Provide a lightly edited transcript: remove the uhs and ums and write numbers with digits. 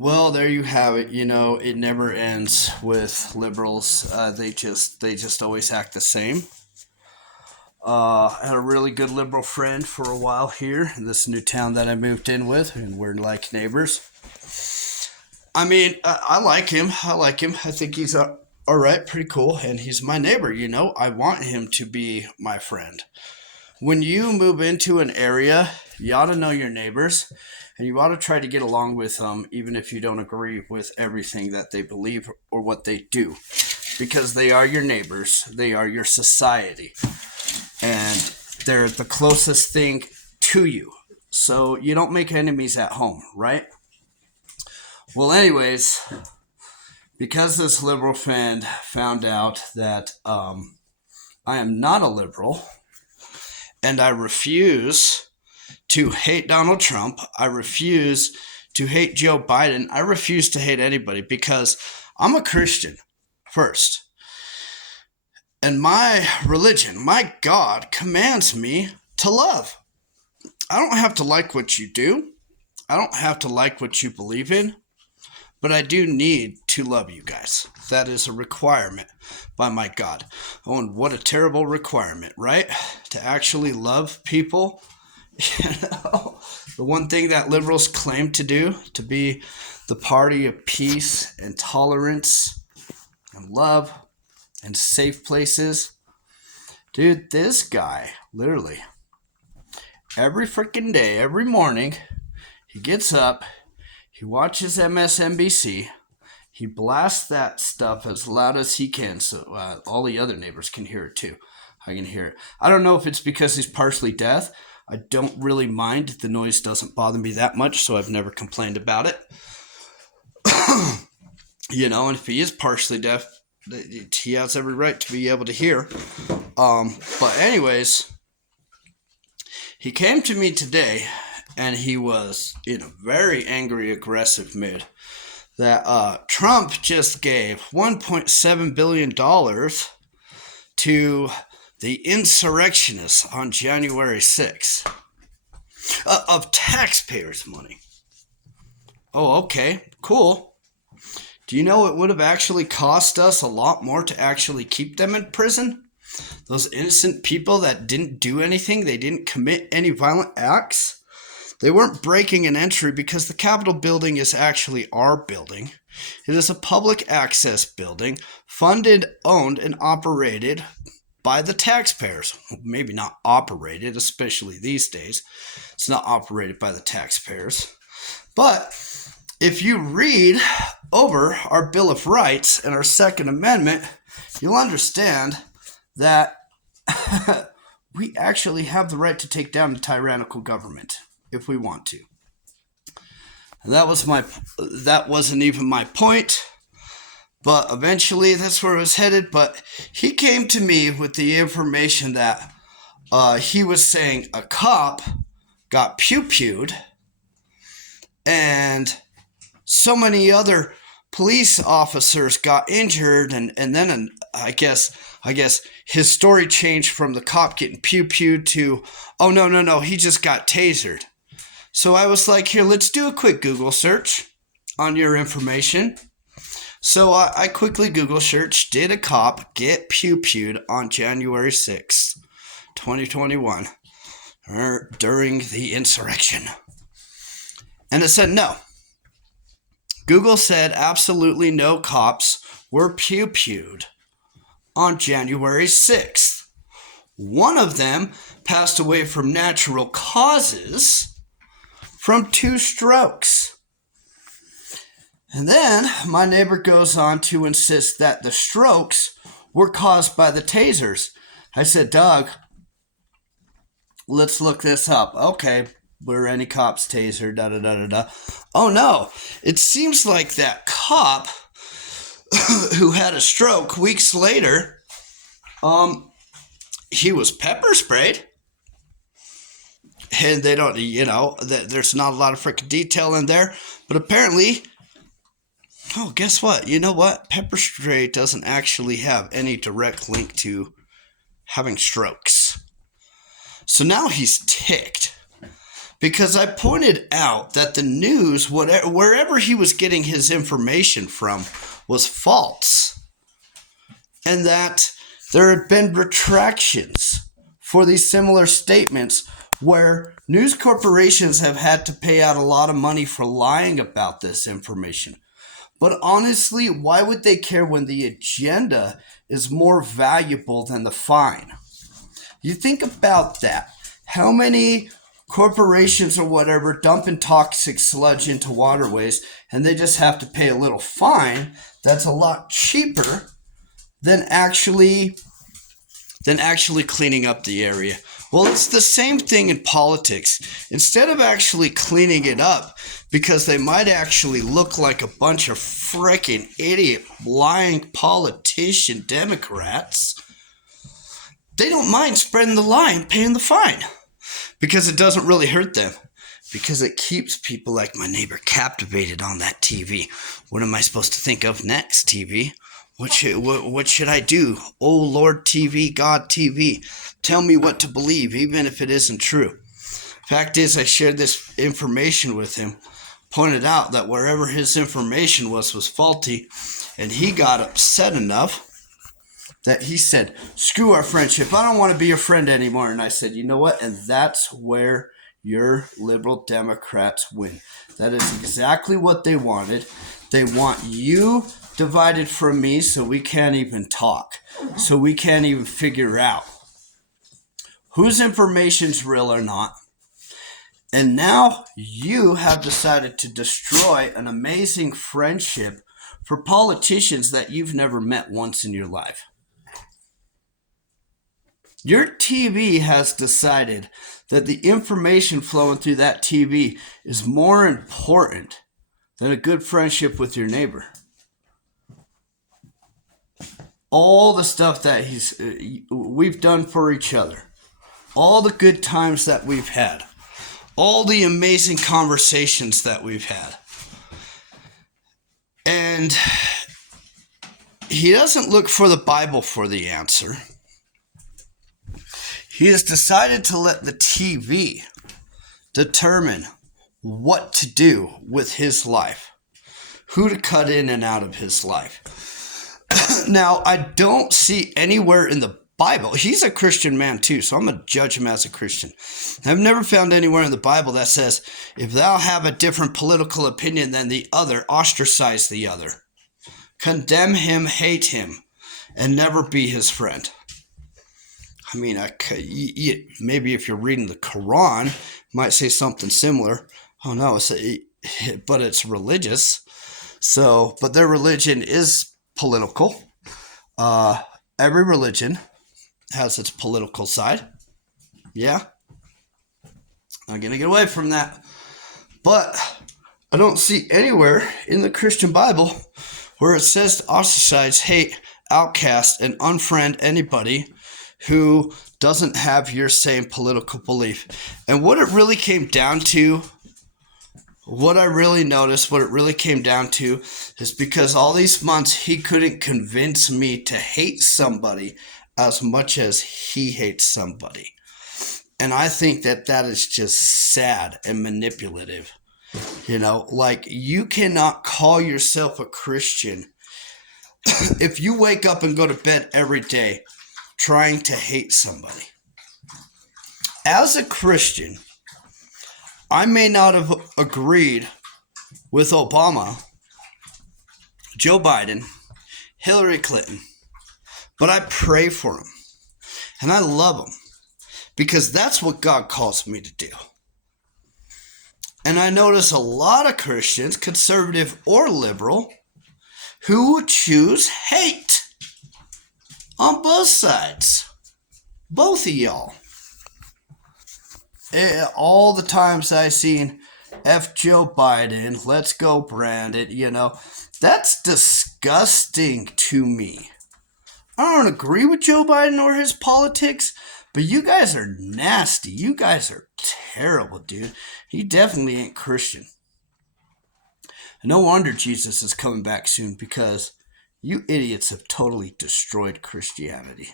Well, there you have it. You know, it never ends with liberals. They just always act the same. I had a really good liberal friend for a while here in this new town that I moved in with, and we're like neighbors. I mean, I like him. I like him. I think he's all right, pretty cool, and he's my neighbor. You know, I want him to be my friend. When you move into an area, you ought to know your neighbors, and you ought to try to get along with them, even if you don't agree with everything that they believe or what they do, because they are your neighbors. They are your society, and they're the closest thing to you. So you don't make enemies at home, right? Well, anyways, because this liberal friend found out that I am not a liberal and I refuse to hate Donald Trump, I refuse to hate Joe Biden, I refuse to hate anybody because I'm a Christian first. And my religion, my God, commands me to love. I don't have to like what you do. I don't have to like what you believe in. But I do need to love you guys. That is a requirement by my God. Oh, and what a terrible requirement, right? To actually love people. You know, the one thing that liberals claim to do, to be the party of peace and tolerance and love and safe places. Dude, this guy, literally, every freaking day, every morning, he gets up, he watches MSNBC. He blasts that stuff as loud as he can so all the other neighbors can hear it too. I can hear it. I don't know if it's because he's partially deaf. I don't really mind. The noise doesn't bother me that much, so I've never complained about it. You know, and if he is partially deaf, he has every right to be able to hear. But anyways, he came to me today and he was in a very angry, aggressive mood that Trump just gave $1.7 billion to the insurrectionists on January 6th of taxpayers' money. Oh, okay, cool. Do you know it would have actually cost us a lot more to actually keep them in prison? Those innocent people that didn't do anything, they didn't commit any violent acts. They weren't breaking an entry because the Capitol building is actually our building. It is a public access building, funded, owned, and operated by the taxpayers. Maybe not operated, especially these days. It's not operated by the taxpayers. But if you read over our Bill of Rights and our Second Amendment, you'll understand that we actually have the right to take down a tyrannical government if we want to. And that wasn't even my point, but eventually that's where it was headed. But he came to me with the information that he was saying a cop got pew-pewed and so many other police officers got injured, and then I guess his story changed from the cop getting pew-pewed to, oh no, he just got tasered. So I was like, here, let's do a quick Google search on your information. So I quickly Google searched, did a cop get pew-pewed on January 6th, 2021, during the insurrection? And it said no. Google said absolutely no cops were pew-pewed on January 6th. One of them passed away from natural causes from 2 strokes. And then my neighbor goes on to insist that the strokes were caused by the tasers. I said, Doug, let's look this up. Okay, were any cops tasered? Da-da-da-da-da. Oh no, it seems like that cop who had a stroke weeks later, he was pepper sprayed. And they don't, there's not a lot of freaking detail in there. But apparently, guess what? You know what? Pepper spray doesn't actually have any direct link to having strokes. So now he's ticked because I pointed out that the news, wherever he was getting his information from, was false, and that there had been retractions for these similar statements where news corporations have had to pay out a lot of money for lying about this information. But honestly, why would they care when the agenda is more valuable than the fine? You think about that. How many corporations or whatever dumping toxic sludge into waterways, and they just have to pay a little fine that's a lot cheaper than actually cleaning up the area. Well, it's the same thing in politics. Instead of actually cleaning it up, because they might actually look like a bunch of freaking idiot, lying politician Democrats, they don't mind spreading the lie and paying the fine because it doesn't really hurt them, because it keeps people like my neighbor captivated on that TV. What am I supposed to think of next, TV? What should I do? Oh, Lord TV, God TV, tell me what to believe, even if it isn't true. Fact is, I shared this information with him, pointed out that wherever his information was faulty, and he got upset enough that he said, screw our friendship, I don't want to be your friend anymore. And I said, you know what? And that's where your liberal Democrats win. That is exactly what they wanted. They want you divided from me, so we can't even talk, so we can't even figure out whose information's real or not. And now you have decided to destroy an amazing friendship for politicians that you've never met once in your life. Your TV has decided that the information flowing through that TV is more important than a good friendship with your neighbor. All the stuff that we've done for each other, all the good times that we've had, all the amazing conversations that we've had. And he doesn't look for the Bible for the answer. He has decided to let the TV determine what to do with his life, who to cut in and out of his life. Now, I don't see anywhere in the Bible, he's a Christian man too, so I'm going to judge him as a Christian. I've never found anywhere in the Bible that says, if thou have a different political opinion than the other, ostracize the other. Condemn him, hate him, and never be his friend. I mean, maybe if you're reading the Quran, it might say something similar. Oh no, but it's religious. So, but their religion is political. Every religion has its political side. Yeah. Not going to get away from that. But I don't see anywhere in the Christian Bible where it says to ostracize, hate, outcast, and unfriend anybody who doesn't have your same political belief. And what it really came down to, what I really noticed, what it really came down to is because all these months he couldn't convince me to hate somebody as much as he hates somebody. And I think that is just sad and manipulative. You know, like, you cannot call yourself a Christian if you wake up and go to bed every day trying to hate somebody. As a Christian, I may not have agreed with Obama, Joe Biden, Hillary Clinton, but I pray for them and I love them because that's what God calls me to do. And I notice a lot of Christians, conservative or liberal, who choose hate on both sides. Both of y'all. All the times I've seen F Joe Biden, let's go Brandon, you know, that's disgusting to me. I don't agree with Joe Biden or his politics, but you guys are nasty. You guys are terrible, dude. He definitely ain't Christian. No wonder Jesus is coming back soon, because you idiots have totally destroyed Christianity.